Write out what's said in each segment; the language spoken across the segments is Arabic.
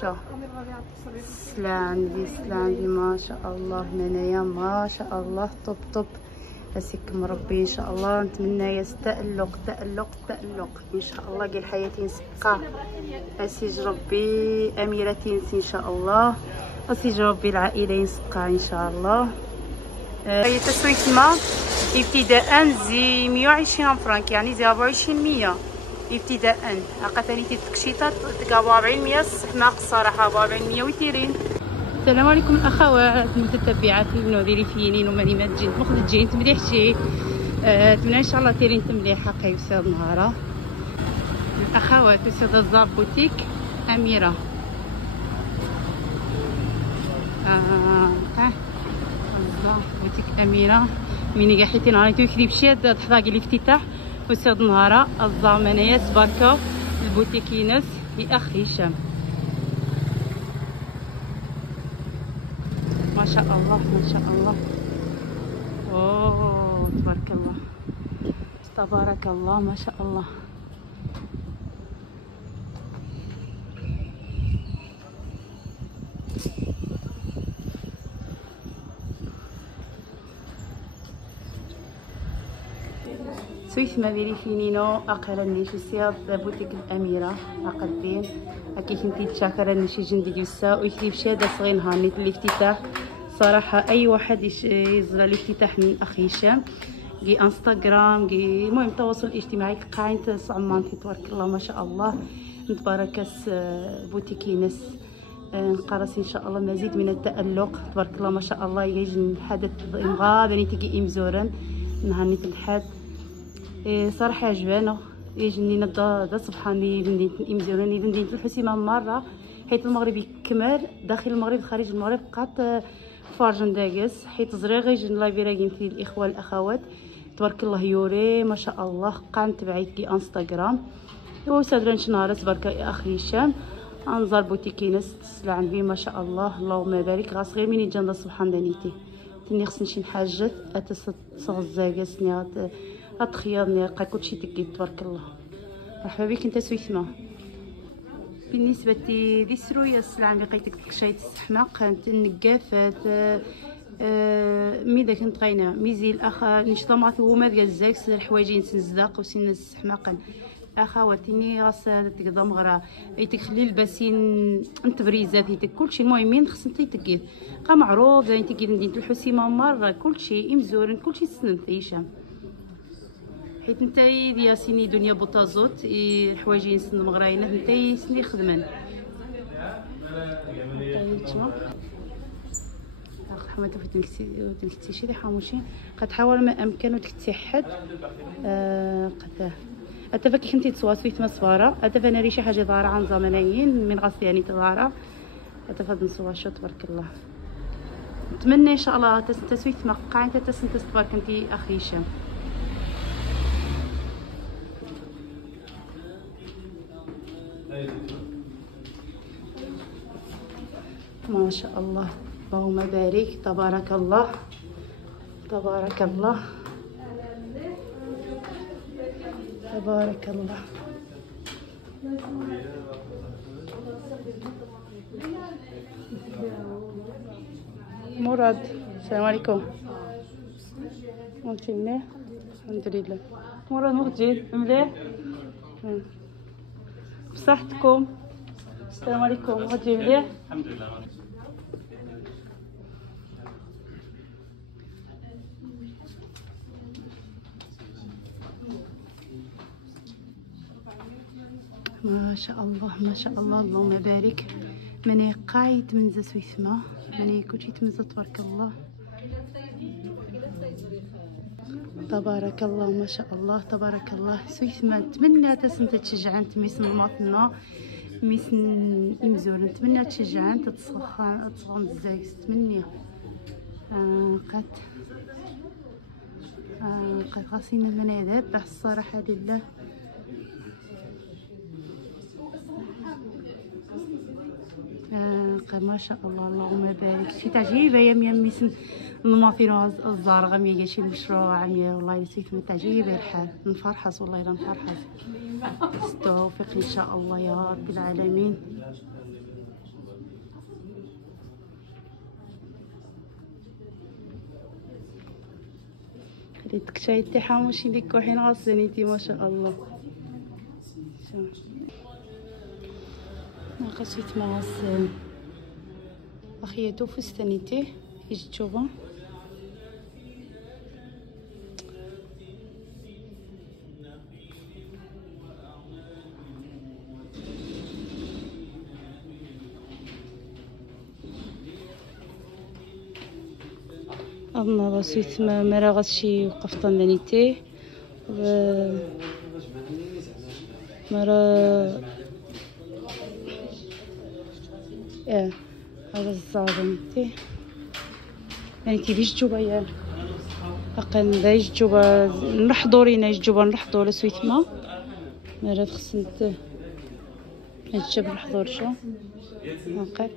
شو سلاندي سلاندي ما شاء الله هنايا ما شاء الله طب طب. اسيكم ربي ان شاء الله. نتمنى يستألق تألق تألق ان شاء الله. قال حياتي نسقى اسيج ربي اميره تنسي ان شاء الله. اسيج ربي العائله ينسقى ان شاء الله. هي تسويت الماء ابتداء زي 120 فرانك يعني زي 2400 ابتداء. هاكا ثاني التكشيطات تلقى 400 الصحماق الصراحه 400 ويتيرين. السلام عليكم الاخوات المتتبعات المنوذرين فينين وماني تجين مخد تجين مليح شي. نتمنى ان شاء الله تيرين مليحه قيوسه نهارا الاخوات. وسيد الزار بوتيك اميره الزار بوتيك اميره ميني قاحيتي نهاري توكلي بشاد تحضاقي الافتتاح وسيد نهارا الزامنيه سباركو البوتيكينس لاخ هشام. ما شاء الله ما شاء الله. اوه تبارك الله تبارك الله ما شاء الله. سويت ما بيري فينينو اقرا نيشي سياد بوتيك الاميره اقدين اكي كنتي تشاكر نيشي جندي يوسا ويكتب شاده صغير هانيت الافتتاح صراحه. اي واحد يزرى الافتتاح من اخ هشام جي انستغرام جي المهم التواصل الاجتماعي قاعدين صعمانتي تبارك الله ما شاء الله. نتباركس بوتيكينس نقرس ان شاء الله مزيد من التألق تبارك الله ما شاء الله. يجي حدث غابني تجي امزورا نهانيت الحد صراحه عجبانه. يجني نضا سبحاني بنديت امزوراني بنديت الحسيمه مره حيت المغرب يكمل داخل المغرب خارج المغرب قات فارجن داقس حيت زريغ يجن لايفيرا قيمتي الاخوه الاخوات تبارك الله يوري ما شاء الله. قان تبعيت كي انستغرام وسادرا شنهار تبارك اخ هشام انظر بوتيكينس تسلع عندي ما شاء الله اللهم بارك. غا صغير من يجن سبحان دانيتي تني خصني شي نحاجت اتصغزاقسني اتخيرني لقى كلشي تكيت تبارك الله. مرحبا بك انت سويثمه. بالنسبه لي سرويه السلعه اللي لقيتك تقشيت السحماق كانت النقافات مي داك نطغينا ميزي الاخ نشطمات وما ديال الزاكس الحوايج نسنزداق وسن السحماق اخواتيني غاس تقدم غرا يتخلي الباسين انتبريزات يتك كلشي المهم خصني تيتكيد قا معروف زين تيكيد مدينه الحسيمه مره كلشي امزورن كلشي سنت هشام حيت نتاي ديال سيني دنيا بوطازوت الحوايج ينسن مغراينات نتاي سني خدمان تما حمد ودنكتي شي حاموشي قد حاول ما امكن ودكتي حد قد اتفك كنتي تصواسويت مسواره اتفنا ريشه حاجه ضاره عن زمنيين من غاسي يعني تضاره اتفد نصواشو تبارك الله. نتمنى ان شاء الله تسويت مقع انت تسنت تبارك انتي اخي هشام. ما شاء الله اللهم بارك تبارك الله تبارك الله تبارك الله. مراد السلام عليكم. ممكن مليح الحمد لله. مراد مخجل مليح بصحتكم. السلام عليكم مخجل مليح الحمد لله. ما شاء الله ما شاء الله اللهم بارك. ماني قايد من زسويثما ماني كلشي تمزه تبارك الله تبارك الله ما شاء الله تبارك الله. سويثما نتمنى تسنت تشجعن تميسن الماطنه ميسن امزور نتمنى تشجعن تتصخن بزاف تمنيه قد غاسين المنادب بح الصراحه لله. ما شاء الله اللهم بارك. شي تعجيبه يا ميسن الماطين الزارغه ميا شي مشروع ميا والله نسيت من تعجيبه الحال نفرحص والله لا نفرحص. التوفيق ان شاء الله يا رب العالمين. تكشايتي حاموشي ديك وحين غاسنيتي ما شاء الله. ناقصيت معصن أخيتو فستانيتي يجي تشوفا أما بسيط مرا غشي قفطان بنيتي مرا هذا الزعبنتي بنيتي ليش جوبا يا أقل دايش جوبا نحضوري نايش جوبا نحضور سويت ما مرا خصنت نجيب نحضور شو أقل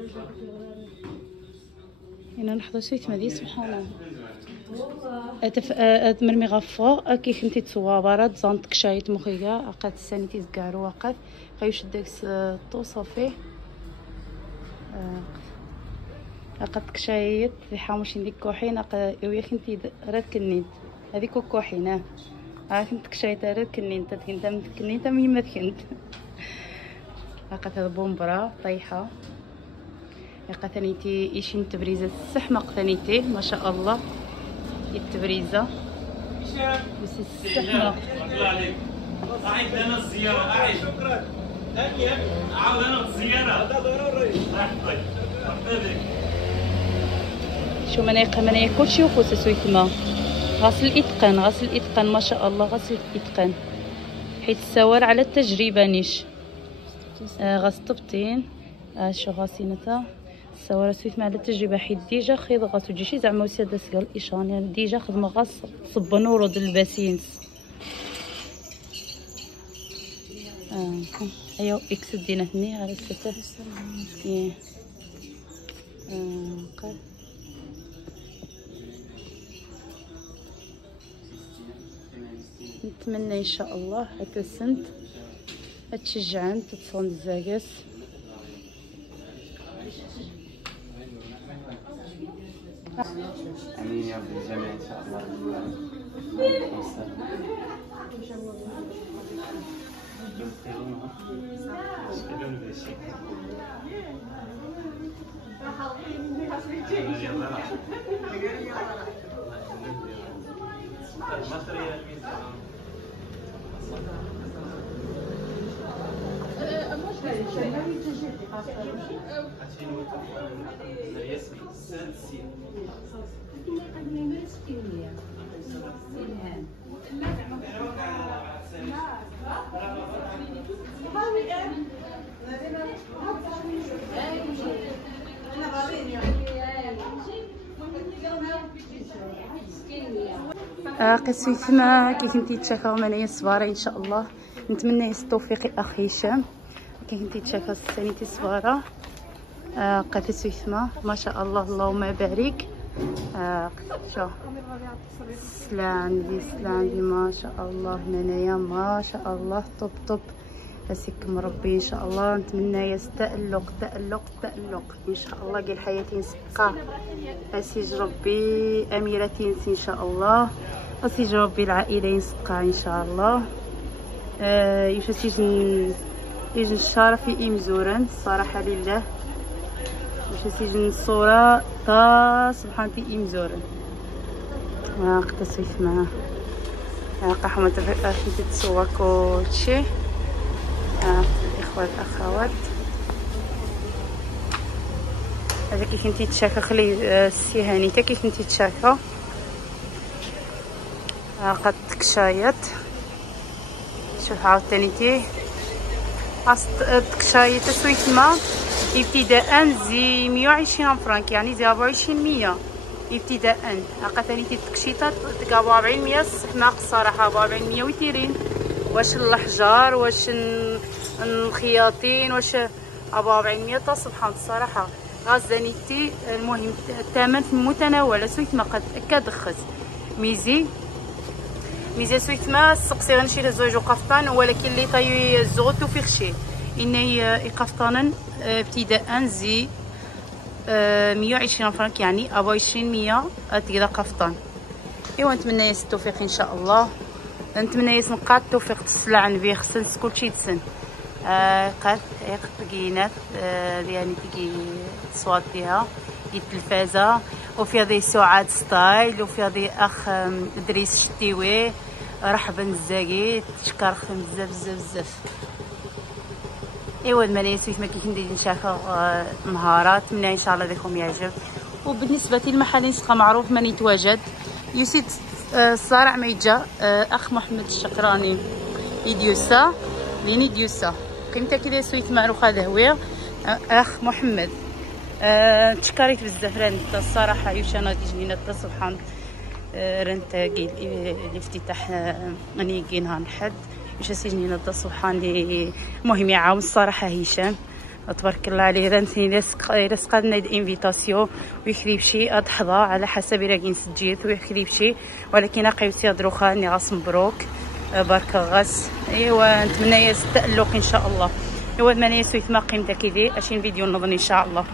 هنا نحضر سويت ما دي سبحان الله مرمي غفا كي كنتي تصوابرات زانت كشايت مخيا أقد سانيتي زكارو وقت غيوش داك الطوصة أقد كشايت في حاموشين ديك كوحين ويا كنتي راد كنين هذيك كوحين كنت كشايت راد كنين كنت متكنين مهمة كنت أقد هذا بومبرا طيحة ثانيتي إيشين تبريزة السحمة قثنيتي ما شاء الله التبريزة بس السحمة الله عليك أعيد لنا الزيارة أعيد شكرا عاود لنا الزيارة هذا ضروري طيب شو منايا كلشي وخوص سويتما غسل الإتقان ما شاء الله غسل الإتقان حيت السوار على التجربة نيش غاس طبطين شو غاسينتا السوارة سويت مع التجربة حيت ديجا خيض غاس وجيشي زعما وسادة سقال إيشان يعني ديجا خدمة غاس صب نورود الباسينس أيوا إكس دينا هني على الستة قال نتمنى إن شاء الله هتسنت هتشجعن تتصون الزاقس امين يا رب الجميع ان شاء الله. قسيتنا كي كنتي تشاكاو منايا الصبارة ان شاء الله. نتمنى التوفيق الاخ هشام كي كنتي تشاكا سانيتي الصبارة قف سويثما ما شاء الله اللهم بارك. شو سلام دي ما شاء الله منايا ما شاء الله طب اسيكم ربي ان شاء الله. نتمنى يستألق تألق ان شاء الله قال حياتي نسقى اسيج ربي اميرتي نسي ان شاء الله اسيج ربي العائله ينسقى ان شاء الله. يوش يجن الشرف في إمزورن الصراحه لله يوش يجن الصوره تا سبحان في إمزورن اقتصيت معاه قحمه في تسوى كلشي الاخوات الاخوات. هذا كي كنتي تشاكا خلي السي هانيته كي كنتي تشاكا قد تكشايت شوف عاوتانيتي تكشايت تسويت ما ابتداء زي 120 فرانك يعني زي 2400 ابتداء. ثانيتي التكشيطات 4400 السحماق الصراحه 4400 ويتيرين واش الحجار واش الخياطين واش 4400 سبحان الصراحه غازانيتي. المهم الثمن في المتناول سويت ما قد كدخز ميزي سويت ما سقسي غنشري زوج قفطان ولكن اللي طاي الزغط في خشي اني قفطانا ابتداء زي 120 فرنك يعني 2400 تقدر قفطان ايوا نتمنى ياس التوفيق ان شاء الله. نتمنى ياس نقاط التوفيق تسلع نبي خصن كلشي تسن قاد يقطقينات يعني تيجي تصوات فيها التلفازه، وفي هذه سعاد ستايل، وفي هذه اخ دريس شتيوي رحبا الزاكي تشكر خدم بزاف بزاف بزاف. ايوا المنايس كيف ما كندير نشافى مهارات من ان شاء الله بكم يعجب. وبالنسبه للمحل نسقى معروف من يتواجد يسيد الصارع ما يجا اخ محمد الشقراني يديوسا ليني ديوسا قيمتها كذا سويت معروف هذا هو اخ محمد. تشكريت بزاف رانت الصراحه يوشانا دي جنينه سبحان رانت الافتتاح اني كي نهار الحد واش سجنينا سبحان لي المهم يعاون الصراحه هشام تبارك الله عليه. رانتني لاصق لنا انفيتاسيون ويخلي بشي اضحضه على حسب راكين سجيت ويخلي بشي، ولكن قيوتي دروخا ني غاس مبروك بارك غاس. ايوا نتمنى يا التالق ان شاء الله. ايوا المنايا سويت ما قيمتها كيدي اشين فيديو نظن ان شاء الله.